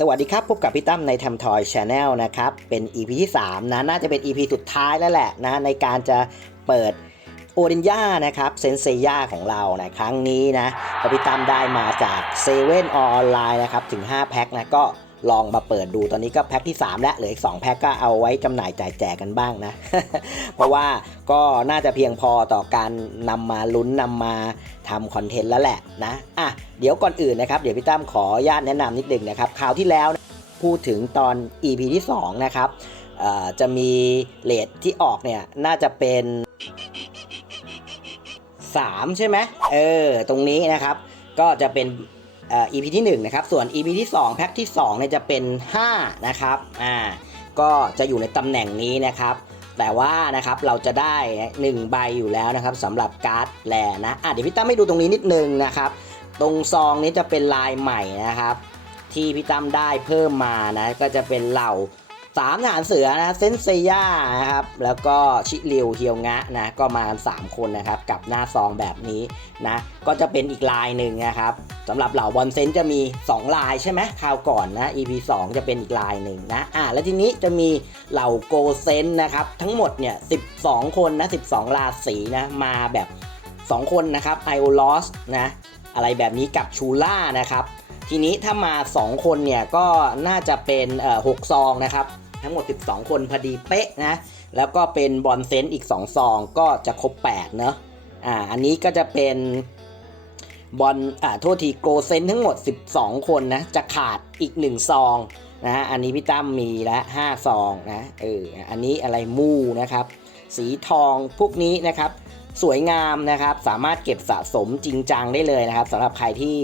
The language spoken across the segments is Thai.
สวัสดีครับ พบกับพี่ตั้มในทำทอยชาแนลนะครับ เป็น EP ที่ 3 นะ น่าจะเป็น EP สุดท้ายแล้วแหละนะ ในการจะเปิดโอเดนย่านะครับเซนเซย่าของเรานะครั้งนี้นะพอพี่ตั้มได้มาจากเซเว่นออนไลน์นะครับ ถึง 5 แพ็คนะ ก็ ลองมาเปิดดูตอนนี้ก็แพ็คที่ 3 แล้วเหลืออีก 2 แพ็คก็เอาไว้จำหน่ายจ่ายแจกกันบ้างนะ เพราะว่าก็น่าจะเพียงพอต่อการนำมาลุ้นนำมาทำคอนเทนต์แล้วแหละนะอะเดี๋ยวก่อนอื่นนะครับ เดี๋ยวพี่ตั้มขอญาตแนะนำนิดนึงนะครับคราวที่แล้วพูดถึงตอน EP ที่2นะครับจะมีเลทที่ออกเนี่ยน่าจะเป็น3 ใช่ไหมเออตรงนี้นะครับ ก็จะเป็น เอ่อ EP ที่1นะครับส่วน EP ที่ 2 แพ็คที่2เนี่ยจะเป็น5นะครับอ่าก็จะอยู่ในตำแหน่งนี้นะครับ แต่ว่านะครับเราจะได้ 1 ใบอยู่แล้วนะครับสำหรับการ์ดแลนะอะเดี๋ยวพี่ตั้มให้ดูตรงนี้นิดนึงนะครับ ตรงซองนี้จะเป็นลายใหม่นะครับ ที่พี่ตั้มได้เพิ่มมานะก็จะเป็นเหล่า สามทหารเสือนะเซนเซย่านะครับแล้วก็ชิริวเฮียวงะนะก็มากัน3คนนะครับกับหน้าซองแบบนี้นะก็จะเป็นอีกลายหนึ่งนะครับสำหรับเหล่าบอลเซนจะมี 2 ลายใช่ไหมคราวก่อนนะ EP 2 จะเป็นอีกลายหนึ่งนะอ่าแล้วทีนี้จะมีเหล่าโกเซนนะครับทั้งหมดเนี่ย12 คนนะ12 ราศีนะมาแบบ 2 คนนะครับไอโอลอสนะอะไรแบบนี้กับชูล่านะครับทีนี้ถ้ามา 2 คนเนี่ยก็น่าจะเป็นเอ่อ6ซองนะครับ ทั้งหมด 12 คนพอดีเป๊ะนะ แล้วก็เป็นบอลเซนต์อีก 2 ซองก็จะครบ 8 เนอะอ่าอันนี้ก็จะเป็นบอลอ่าโทษทีโกเซนทั้งหมด 12 คนนะ จะขาดอีก 1 ซองนะฮะอันนี้พี่ตั้มมีแล้ว5ซองนะเอออันนี้อะไรมูนะครับ สีทองพวกนี้นะครับ สวยงามนะครับ สามารถเก็บสะสมจริงจังได้เลยนะครับสำหรับใครที่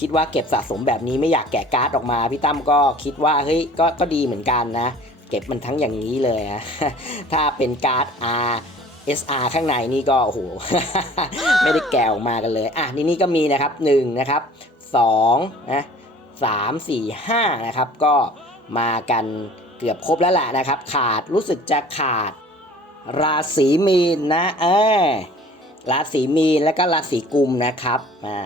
คิดว่าเก็บสะสมแบบนี้ไม่อยากแกะการ์ดออกมา พี่ตั้มก็คิดว่าเฮ้ยก็ก็ดีเหมือนกันนะ เก็บมันทั้งอย่างนี้เลยนะถ้าเป็นการ์ด R SR ข้างในนี่ก็โอ้โห ไม่ได้แกะออกมากันเลย อะนี่นี่ก็มีนะครับ1นะครับ2นะ3 4 5นะครับ ก็มากันเกือบครบแล้วแหละนะครับ ขาดรู้สึกจะขาดราศีมีนนะเออราศีมีนแล้วก็ราศีกุมนะครับอ่า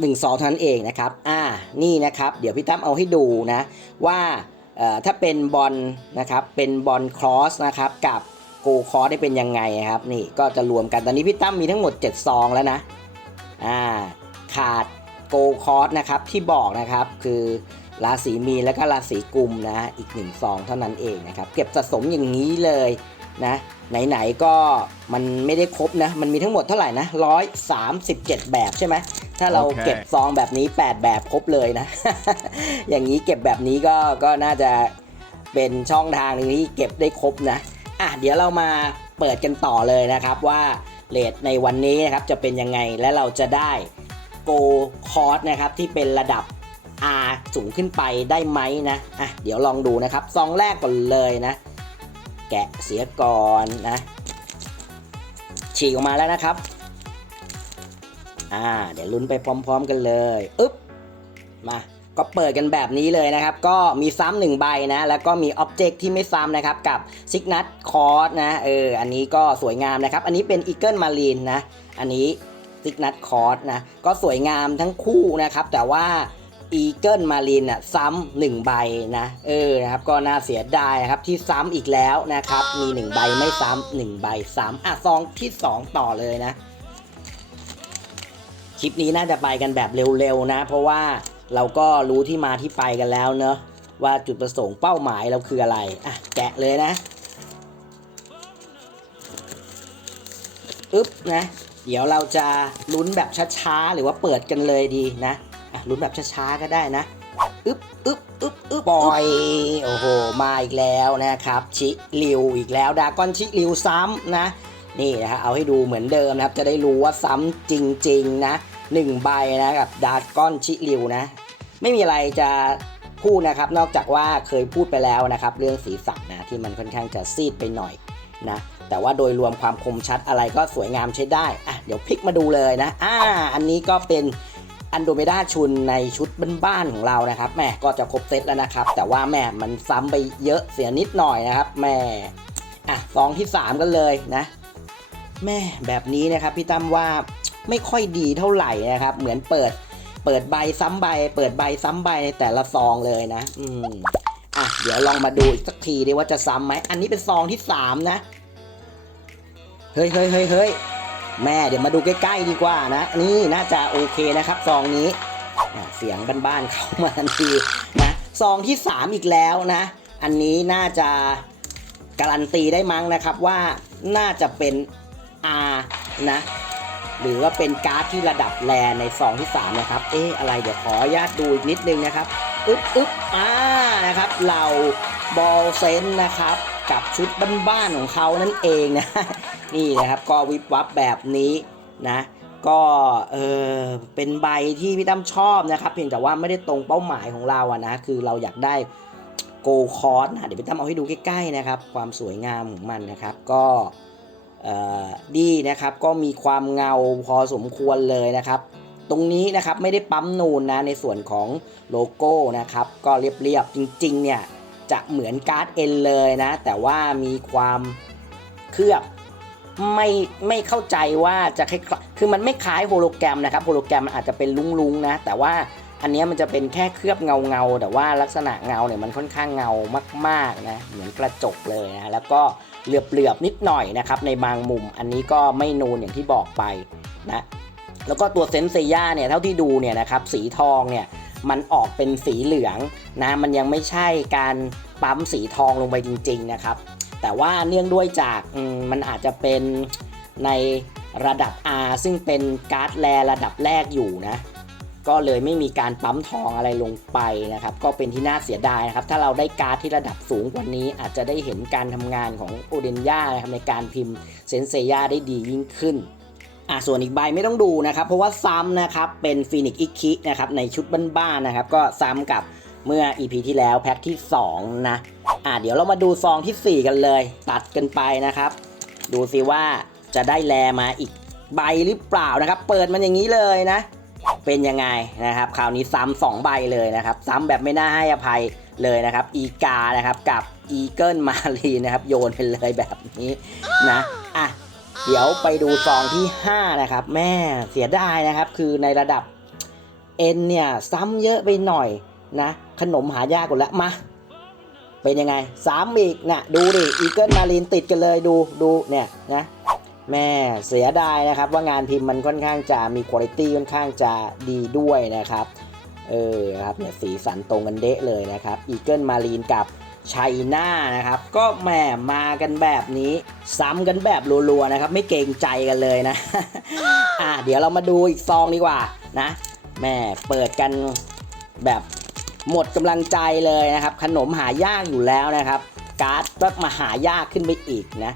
หนึ่งสองท่านั้นเองนะครับ อ่านี่นะครับ เดี๋ยวพี่ตั้มเอาให้ดูนะ ว่า ถ้าเป็นบอลนะครับเป็นบอลครอสนะครับกับโกคอร์ได้เป็นยังไงครับนี่ก็จะรวมกันตอนนี้พี่ตั้มมีทั้งหมด 7 ซองแล้วนะอ่าขาดโกคอร์สนะครับที่บอกนะครับคือราศีมีนแล้วก็ราศีกุมนะอีกหนึ่งซองเท่านั้นเองนะครับเก็บสะสมอย่างนี้เลยนะไหนๆก็มันไม่ได้ครบนะมันมีทั้งหมดเท่าไหร่นะร้อยสามสิบเจ็ดแบบใช่ไหม ถ้าเราโอเคเก็บซองแบบนี้ 8 แบบครบเลยนะ อย่างนี้เก็บแบบนี้ก็ก็น่าจะเป็นช่องทางหนึงที่เก็บได้ครบนะอะเดี๋ยวเรามาเปิดกันต่อเลยนะครับว่าเลทในวันนี้นะครับจะเป็นยังไงและเราจะได้โกคอร์สนะครับที่เป็นระดับ R สูงขึ้นไปได้ไหมนะอะเดี๋ยวลองดูนะครับซองแรกก่อนเลยนะ แกะเสียก่อนนะฉีกออกมาแล้วนะครับ อ่า เดี๋ยวลุ้นไปพร้อม ๆ กันเลยอึ๊บมาก็เปิดกันแบบนี้เลยนะครับ ก็มีซ้ำหนึ่งใบนะ แล้วก็มีอ็อบเจกต์ที่ไม่ซ้ำนะครับ กับซิกนัทคอร์สนะ เออ อันนี้ก็สวยงามนะครับ อันนี้เป็นอีเกิลมารีนนะ อันนี้ซิกนัทคอร์สนะ ก็สวยงามทั้งคู่นะครับ แต่ว่าอีเกิลมารินอะซ้ำหนึ่งใบนะ เออนะครับ ก็น่าเสียดายนะครับที่ซ้ำอีกแล้วนะครับ มีหนึ่งใบไม่ซ้ำหนึ่งใบซ้ำอะซองที่สองต่อเลยนะ คลิปนี้น่าจะไปกันแบบเร็วๆนะ เพราะว่าเราก็รู้ที่มาที่ไปกันแล้วเนอะว่าจุดประสงค์เป้าหมายเราคืออะไรอะแกะเลยนะอึ๊บนะ เดี๋ยวเราจะลุ้นแบบช้าๆ หรือว่าเปิดกันเลยดีนะอะลุ้นแบบช้าๆ ก็ได้นะอึ๊บอึ๊บอึ๊บอึ๊บปล่อยโอ้โห มาอีกแล้วนะครับ ชิริวอีกแล้วดากอนชิริวซ้ำนะ นี่นะฮะเอาให้ดูเหมือนเดิมนะครับ จะได้รู้ว่าซ้ำจริง ๆ นะหนึ่งใบนะกับดากอนชิริวนะ ไม่มีอะไรจะพูดนะครับ นอกจากว่าเคยพูดไปแล้วนะครับ เรื่องสีสันนะที่มันค่อนข้างจะซีดไปหน่อยนะแต่ว่าโดยรวมความคมชัดอะไรก็สวยงามใช้ได้อะเดี๋ยวพลิกมาดูเลยนะอ่าอันนี้ก็เป็นอันโดเมดาชุนในชุดบ้านๆของเรานะครับแม่ก็จะครบเซตแล้วนะครับ แต่ว่าแม่มันซ้ำไปเยอะเสียนิดหน่อยนะครับแม่อะซองที่ 3 กันเลยนะ แม่แบบนี้นะครับพี่ตั้มว่าไม่ค่อยดีเท่าไหร่นะครับ เหมือนเปิดเปิดใบซ้ำใบ เปิดใบซ้ำใบในแต่ละซองเลยนะ อืมอะเดี๋ยวลองมาดูอีกสักทีดิว่าจะซ้ำไหมอันนี้เป็นซองที่สามนะเฮ้ยเฮ้ยเฮ้ยเฮ้ยแม่เดี๋ยวมาดูใกล้ๆดีกว่านะ นี่น่าจะโอเคนะครับซองนี้เสียงบ้านๆเข้ามาทันทีนะซองที่3อีกแล้วนะ อันนี้น่าจะการันตีได้มั้งนะครับว่าน่าจะเป็น R นะ หรือว่าเป็นการ์ดที่ระดับแรในซองที่ 3 นะครับ เอ๊ะอะไรเดี๋ยวขออนุญาตดูอีกนิดนึงนะครับอึ๊บอึ๊บอ่านะครับเหล่าบอลเซนนะครับกับชุดบ้านๆของเขานั่นเองนะ นี่นะครับก็วิบวับแบบนี้นะก็เออเป็นใบที่พี่ตั้มชอบนะครับ เพียงแต่ว่าไม่ได้ตรงเป้าหมายของเราอะนะคือเราอยากได้โกคอร์สนะเดี๋ยวพี่ตั้มเอาให้ดูใกล้ๆนะครับ ความสวยงามของมันนะครับ ก็ ดีนะครับก็มีความเงาพอสมควรเลยนะครับ ตรงนี้นะครับไม่ได้ปั๊มนูนนะในส่วนของโลโก้นะครับ ก็เรียบๆจริงๆเนี่ยจะเหมือนการ์ดเอ็นเลยนะ แต่ว่ามีความเคลือบไม่ไม่เข้าใจว่าจะคล้ายคือมันไม่คล้ายโฮโลแกรมนะครับโฮโลแกรมมันอาจจะเป็นลุงๆนะ แต่ว่าอันนี้มันจะเป็นแค่เคลือบเงาเงาๆแต่ว่าลักษณะเงาเนี่ยมันค่อนข้างเงามากๆนะเหมือนกระจกเลยนะแล้วก็ เหลือบๆนิดหน่อยนะครับในบางมุมอันนี้ก็ไม่นูนอย่างที่บอกไปนะแล้วก็ตัวเซนเซียเนี่ยเท่าที่ดูเนี่ยนะครับสีทองเนี่ยมันออกเป็นสีเหลืองนะมันยังไม่ใช่การปั๊มสีทองลงไปจริง ๆนะครับ แต่ว่าเนื่องด้วยจากมันอาจจะเป็นในระดับ R ซึ่งเป็นการ์ดแรระดับแรกอยู่นะ ก็เลยไม่มีการปั๊มทองอะไรลงไปนะครับ ก็เป็นที่น่าเสียดายนะครับ ถ้าเราได้การ์ดที่ระดับสูงกว่านี้ อาจจะได้เห็นการทำงานของโอเดนย่านะครับในการพิมพ์เซนเซียได้ดียิ่งขึ้นอะส่วนอีกใบไม่ต้องดูนะครับ เพราะว่าซ้ำนะครับเป็นฟีนิกอิคินะครับในชุดบ้านๆนะครับ ก็ซ้ำกับเมื่อ EP ที่แล้วแพ็คที่ 2 นะอะเดี๋ยวเรามาดูซองทีสี่4 กันเลย ตัดกันไปนะครับ ดูสิว่าจะได้แลมาอีกใบหรือเปล่านะครับ เปิดมันอย่างนี้เลยนะ เป็นยังไงนะครับคราวนี้ซ้ำสองใบเลยนะครับ ซ้ำแบบไม่น่าให้อภัยเลยนะครับ อีกานะครับกับอีเกิลมารีนะครับ โยนไปเลยแบบนี้นะอะเดี๋ยวไปดูซองที่ 5 นะครับ แม่เสียดายนะครับ คือในระดับ N เนี่ยซ้ำเยอะไปหน่อยนะ ขนมหายากกว่าแล้วมาเป็นยังไงสามอีกนะดูดิอีเกิลมารีนติดกันเลยดูดูเนี่ยนะ แม่เสียดายนะครับว่างานพิมพ์มันค่อนข้างจะมีคุณภาพค่อนข้างจะดีด้วยนะครับเออครับเนี่ยสีสันตรงกันเดะเลยนะครับอีเกิลมารีนกับชัยนานะครับ ก็แหมมากันแบบนี้ ซ้ำกันแบบรัวๆนะครับ ไม่เกรงใจกันเลยนะ อะเดี๋ยวเรามาดูอีกซองดีกว่านะแม่เปิดกันแบบหมดกำลังใจเลยนะครับ ขนมหายากอยู่แล้วนะครับ การ์ดก็มาหายากขึ้นไปอีกนะ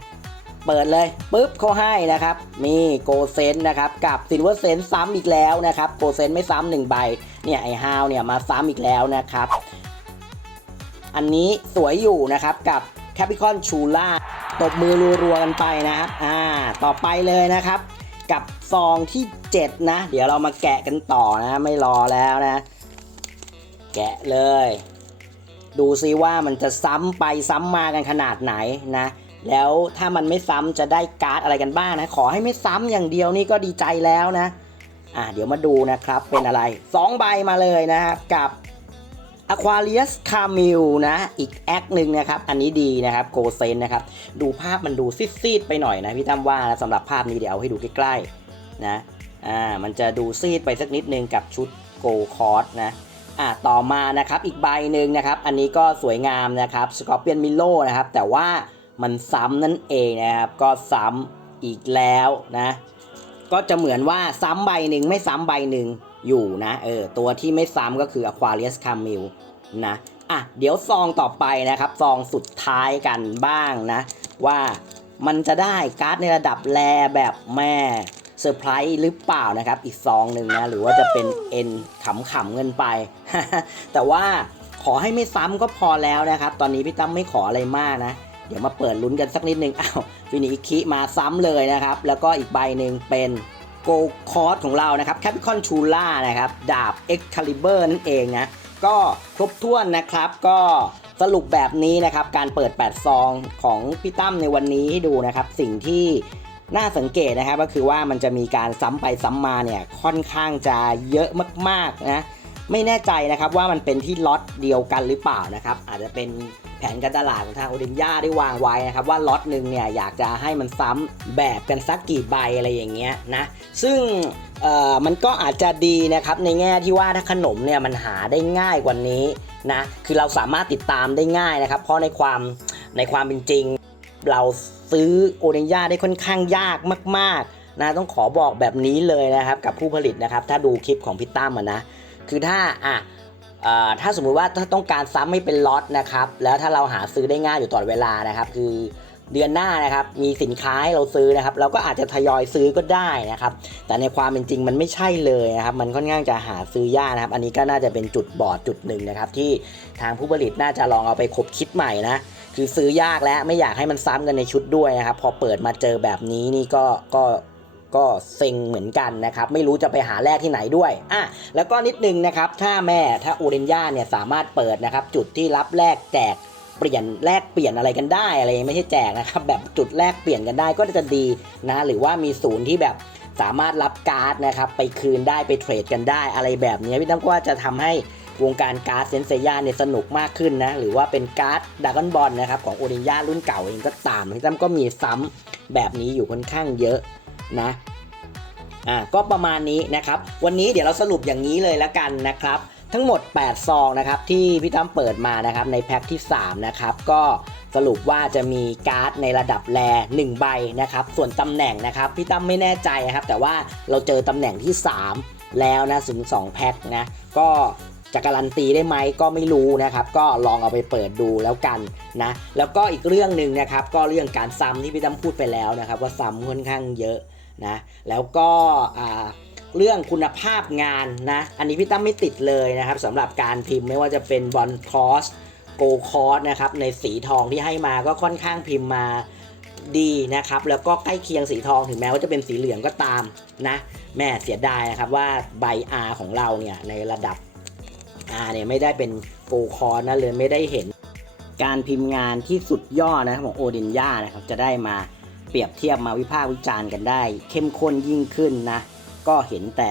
เปิดเลยปุ๊บเขาให้นะครับมีโกเซนนะครับกับซิลเวอร์เซนซ้ำอีกแล้วนะครับโกเซนไม่ซ้ำหนึ่งใบเนี่ยไอฮาวเนี่ยมาซ้ำอีกแล้วนะครับ อันนี้สวยอยู่นะครับกับแคปิคอนชูล่าตบมือรัวๆกันไปนะครับอ่าต่อไปเลยนะครับ กับซองที่ 7 นะ เดี๋ยวเรามาแกะกันต่อนะ ไม่รอแล้วนะ แกะเลย ดูซิว่ามันจะซ้ำไปซ้ำมากันขนาดไหนนะ แล้วถ้ามันไม่ซ้ำจะได้การ์ดอะไรกันบ้างนะ ขอให้ไม่ซ้ำอย่างเดียวนี่ก็ดีใจแล้วนะ อะเดี๋ยวมาดูนะครับ เป็นอะไร 2 ใบมาเลยนะครับกับ Aquarius c a m i l นะ อีกแอคหนึ่งนะครับ อันนี้ดีนะครับโกเซนนะครับ ดูภาพมันดูซีดๆไปหน่อยนะพี่ตั้มว่านะสำหรับภาพนี้เดี๋ยวเอาให้ดูใกล้ๆนะอ่ามันจะดูซีดไปสักนิดนึงกับชุดโกคอร์สนะอ่าต่อมานะครับอีกใบหนึ่งนะครับ อันนี้ก็สวยงามนะครับสกอร์เปียนมิโลนะครับ แต่ว่า มันซ้ำนั่นเองนะครับ ก็ซ้ำอีกแล้วนะ ก็จะเหมือนว่าซ้ำใบหนึ่งไม่ซ้ำใบหนึ่งอยู่นะเออตัวที่ไม่ซ้ำก็คือ Aquarius Camille นะอะเดี๋ยวซองต่อไปนะครับ ซองสุดท้ายกันบ้างนะ ว่ามันจะได้การ์ดในระดับแรแบบแม่เซอร์ไพรส์หรือเปล่านะครับ อีกซองหนึ่งนะ หรือว่าจะเป็น N ขำๆเงินไป แต่ว่าขอให้ไม่ซ้ำก็พอแล้วนะครับ ตอนนี้พี่ตั้มไม่ขออะไรมากนะ เดี๋ยวมาเปิดลุ้นกันสักนิดนึงอ้าวฟินิคิมาซ้ำเลยนะครับ แล้วก็อีกใบหนึ่งเป็นโกคอร์สของเรานะครับแคปิคอนชูล่านะครับ ดาบ Excalibur นั่นเองนะก็ครบถ้วนนะครับก็สรุปแบบนี้นะครับ การเปิด 8 ซองของพี่ตั้มในวันนี้ให้ดูนะครับ สิ่งที่น่าสังเกตนะครับก็คือว่ามันจะมีการซ้ำไปซ้ำมาเนี่ยค่อนข้างจะเยอะมากๆนะ ไม่แน่ใจนะครับว่ามันเป็นที่ล็อตเดียวกันหรือเปล่านะครับ อาจจะเป็นแผนการตลาดของทางโอเดนย่าได้วางไว้นะครับ ว่าล็อตหนึ่งเนี่ยอยากจะให้มันซ้ำแบบกันสักกี่ใบอะไรอย่างเงี้ยนะซึ่งเอ่อมันก็อาจจะดีนะครับในแง่ที่ว่าถ้าขนมเนี่ยมันหาได้ง่ายกว่านี้นะคือเราสามารถติดตามได้ง่ายนะครับ เพราะในความในความเป็นจริง เราซื้อโอเดนย่าได้ค่อนข้างยากมาก ๆนะต้องขอบอกแบบนี้เลยนะครับกับผู้ผลิตนะครับ ถ้าดูคลิปของพี่ตั้มนะ คือถ้าอะถ้าสมมุติว่าถ้าต้องการซ้ำไม่เป็นล็อตนะครับ แล้วถ้าเราหาซื้อได้ง่ายอยู่ตลอดเวลานะครับ คือเดือนหน้านะครับ มีสินค้าให้เราซื้อนะครับ เราก็อาจจะทยอยซื้อก็ได้นะครับ แต่ในความเป็นจริงมันไม่ใช่เลยนะครับ มันค่อนข้างจะหาซื้อยากนะครับ อันนี้ก็น่าจะเป็นจุดบอดจุดหนึ่งนะครับ ที่ทางผู้ผลิตน่าจะลองเอาไปคบคิดใหม่นะคือซื้อยากแล้วไม่อยากให้มันซ้ำกันในชุดด้วยนะครับ พอเปิดมาเจอแบบนี้นี่ก็ก็ ก็เซ็งเหมือนกันนะครับ ไม่รู้จะไปหาแลกที่ไหนด้วยอะแล้วก็นิดนึงนะครับ ถ้าแม่ถ้าโอเรนย่าเนี่ยสามารถเปิดนะครับ จุดที่รับแลกแจกเปลี่ยนแลกเปลี่ยนอะไรกันได้อะไรไม่ใช่แจกนะครับ แบบจุดแลกเปลี่ยนกันได้ก็จะดีนะ หรือว่ามีศูนย์ที่แบบสามารถรับการ์ดนะครับ ไปคืนได้ไปเทรดกันได้อะไรแบบนี้พี่ตั้มก็ว่าจะทำให้วงการการ์ดเซนเซย่าเนี่ยสนุกมากขึ้นนะ หรือว่าเป็นการ์ดดากอนบอลนะครับของโอรินยารุ่นเก่าเองก็ตามที่ตั้มก็มีซ้ำแบบนี้อยู่ค่อนข้างเยอะ นะอ่าก็ประมาณนี้นะครับ วันนี้เดี๋ยวเราสรุปอย่างนี้เลยละกันนะครับ ทั้งหมด 8 ซองนะครับที่พี่ตั้มเปิดมานะครับในแพ็คที่ 3 นะครับ ก็สรุปว่าจะมีการ์ดในระดับแร1ใบนะครับ ส่วนตำแหน่งนะครับพี่ตั้มไม่แน่ใจนะครับ แต่ว่าเราเจอตำแหน่งที่ 3 แล้วนะถึง2แพ็คนะก็จะการันตีได้ไหมก็ไม่รู้นะครับ ก็ลองเอาไปเปิดดูแล้วกันนะแล้วก็อีกเรื่องหนึ่งนะครับ ก็เรื่องการซ้ำที่พี่ตั้มพูดไปแล้วนะครับ ว่าซ้ำค่อนข้างเยอะ นะแล้วก็เรื่องคุณภาพงานนะอันนี้พี่ตั้มไม่ติดเลยนะครับสำหรับการพิมพ์ไม่ว่าจะเป็นบอลคอสโกคอสนะครับในสีทองที่ให้มาก็ค่อนข้างพิมพ์มาดีนะครับแล้วก็ใกล้เคียงสีทองถึงแม้ว่าจะเป็นสีเหลืองก็ตามนะแม่เสียดายนะครับว่าใบ R ของเราเนี่ยในระดับ R เนี่ยไม่ได้เป็นโกคอสนะเลยไม่ได้เห็น การพิมพ์งานที่สุดยอดนะครับของโอดินย่านะครับจะได้มา เปรียบเทียบมาวิพากษ์วิจารณ์กันได้ เข้มข้นยิ่งขึ้นนะ ก็เห็นแต่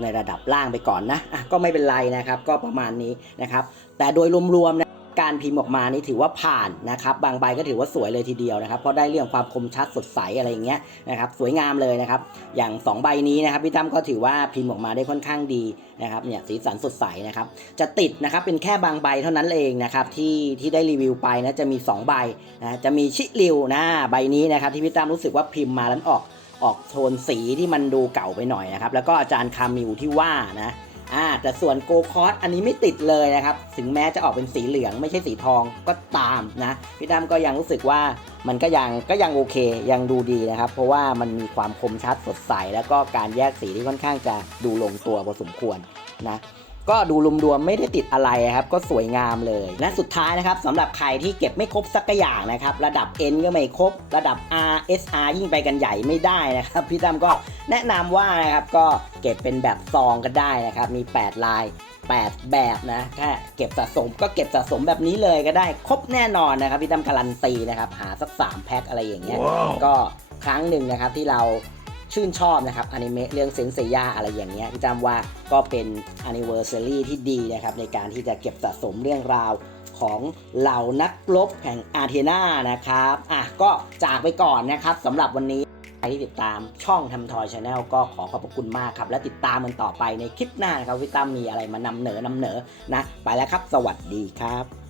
ในระดับล่างไปก่อนนะะก็ไม่เป็นไรนะครับ ก็ประมาณนี้นะครับ แต่โดยรวมๆ การพิมพ์ออกมานี่ถือว่าผ่านนะครับ บางใบก็ถือว่าสวยเลยทีเดียวนะครับ เพราะได้เรื่องความคมชัดสดใสอะไรอย่างเงี้ยนะครับ สวยงามเลยนะครับ อย่าง 2 ใบนี้นะครับพี่ตั้มก็ถือว่าพิมพ์ออกมาได้ค่อนข้างดีนะครับเนี่ยสีสันสดใสนะครับ จะติดนะครับเป็นแค่บางใบเท่านั้นเองนะครับที่ที่ได้รีวิวไปนะจะมี 2 ใบนะจะมีชิริวนะใบนี้นะครับที่พี่ตั้มรู้สึกว่าพิมพ์มาแล้วออกออกโทนสีที่มันดูเก่าไปหน่อยนะครับ แล้วก็อาจารย์คามิวที่ว่านะ อ่าแต่ส่วนโกคอสอันนี้ไม่ติดเลยนะครับ ถึงแม้จะออกเป็นสีเหลืองไม่ใช่สีทองก็ตามนะพี่ตั้มก็ยังรู้สึกว่ามันก็ยังก็ยังโอเคยังดูดีนะครับ เพราะว่ามันมีความคมชัดสดใส แล้วก็การแยกสีที่ค่อนข้างจะดูลงตัวพอสมควรนะ ก็ดูรวมๆไม่ได้ติดอะไรครับ ก็สวยงามเลย และสุดท้ายนะครับสำหรับใครที่เก็บไม่ครบสักอย่างนะครับ ระดับ N ก็ไม่ครบ ระดับ R S R ยิ่งไปกันใหญ่ไม่ได้นะครับ พี่ตั้มก็แนะนำว่านะครับก็เก็บเป็นแบบซองก็ได้นะครับ มี 8 ลาย 8 แบบนะถ้าเก็บสะสมก็เก็บสะสมแบบนี้เลยก็ได้ครบแน่นอนนะครับ พี่ตั้มการันตีนะครับ หาสัก 3 แพ็คอะไรอย่างเงี้ยก็ครั้งหนึ่งนะครับที่เรา ชื่นชอบนะครับอนิเมะเรื่องเซนเซยาอะไรอย่างเงี้ยจำว่าก็เป็น anniversary ที่ดีนะครับในการที่จะเก็บสะสมเรื่องราวของเหล่านักรบแห่งอาร์เทนานะครับอะก็จากไปก่อนนะครับสำหรับวันนี้ใครที่ติดตามช่องทำทอยชาแนลก็ขอขอบพระคุณมากครับ และติดตามมันต่อไปในคลิปหน้านะครับพี่ตั้มมีอะไรมานำเหนอนำเหนอนะ ไปแล้วครับ สวัสดีครับ